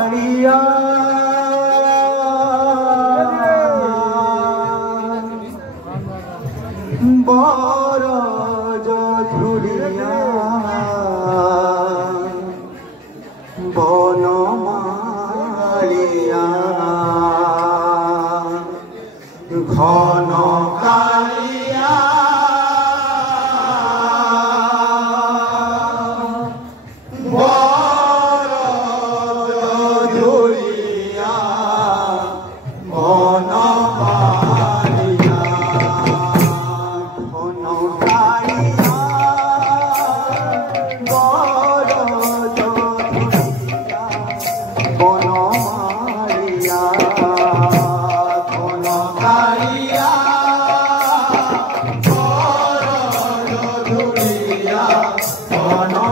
Maria, bora jodhuria, bono Maria, ghono kalia, bora jodhuria, bono Maria, ghono kalia, bora jodhuria, bono Maria, ghono kalia, bora jodhuria, bono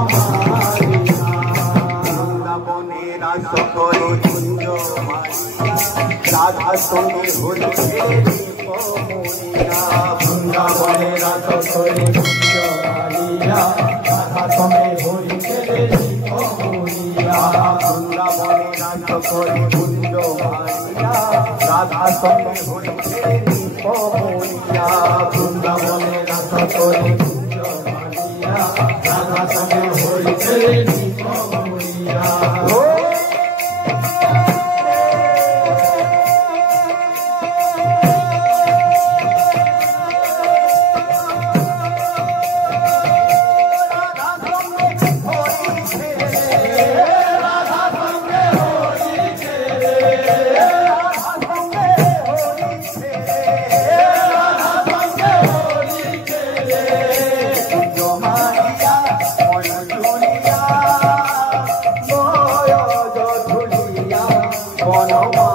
Maria, বৃন্দাবনের সকলে কুঞ্জ মারিয়া, রাধা সঙ্গে হরিছে দীপমণিয়া। বৃন্দাবনের সকলে কুঞ্জ মারিয়া, রাধা সঙ্গে হরিছে দীপমণিয়া। বৃন্দাবনের সকলে কুঞ্জ মারিয়া, রাধা সঙ্গে হরিছে দীপমণিয়া। বৃন্দাবনের সকলে কুঞ্জ মারিয়া, রাধা সঙ্গে হরিছে দীপমণিয়া। Bono